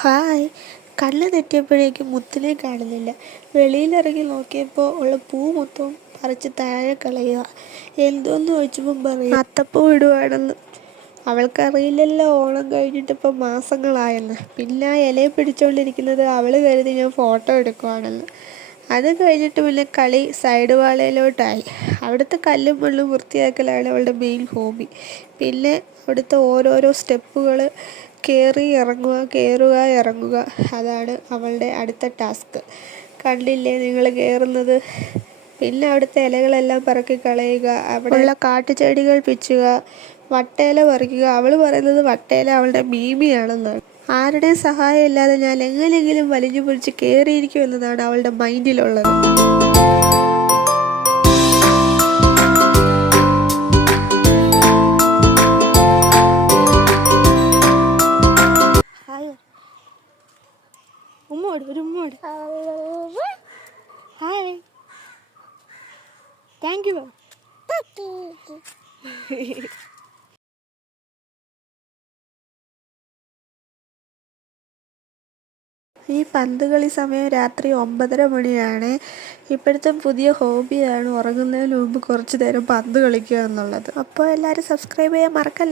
Hi. കണ്ണ് തെറ്റിയപ്പോഴേക്കും മുത്തിനെ കാണുന്നില്ല. വെളിയിലിറങ്ങി നോക്കിയപ്പോൾ ഉള്ള പൂ മൊത്തം പറിച്ച് താഴെ കളയുക. എന്തോന്ന് ചോദിച്ചപ്പം പറയും അത്തപ്പൂ ഇടുവാണെന്ന്. അവൾക്കറിയില്ലല്ലോ ഓണം കഴിഞ്ഞിട്ടിപ്പോൾ മാസങ്ങളായെന്ന്. പിന്നെ ആ ഇലയെ പിടിച്ചുകൊണ്ടിരിക്കുന്നത് അവൾ കരുതി ഞാൻ ഫോട്ടോ എടുക്കുവാണെന്ന്. അത് കഴിഞ്ഞിട്ട് പിന്നെ കളി സൈഡ് വാളയിലോട്ടായി. അവിടുത്തെ കല്ലും മുള്ളും വൃത്തിയാക്കലാണ് അവളുടെ മെയിൻ ഹോബി. പിന്നെ അവിടുത്തെ ഓരോരോ സ്റ്റെപ്പുകൾ കയറി ഇറങ്ങുക, കയറുക, ഇറങ്ങുക, അതാണ് അവളുടെ അടുത്ത ടാസ്ക്. കണ്ടില്ലേ നിങ്ങൾ കയറുന്നത്? പിന്നെ അവിടുത്തെ ഇലകളെല്ലാം പറക്കി കളയുക, അവിടെയുള്ള കാട്ടുചെടികൾ പിച്ചുക, വട്ടയില പറിക്കുക. അവൾ പറയുന്നത് വട്ടയില അവളുടെ മീമിയാണെന്നാണ്. ആരുടെയും സഹായം ഇല്ലാതെ ഞാൻ എങ്ങനെയെങ്കിലും വലിഞ്ഞു പൊളിച്ച് കയറിയിരിക്കും എന്നതാണ് അവളുടെ മൈൻഡിലുള്ളത്. ഉമ്മോട് ഒരു ഉമ്മോട്. Hi, thank you. ഈ പന്ത് കളി സമയം രാത്രി 9:30 മണിയാണ്. ഇപ്പോഴത്തെ പുതിയ ഹോബിയാണ് ഉറങ്ങുന്നതിന് മുമ്പ് കുറച്ച് നേരം പന്ത് കളിക്കുക എന്നുള്ളത്. അപ്പോൾ എല്ലാവരും സബ്സ്ക്രൈബ് ചെയ്യാൻ മറക്കല്ല.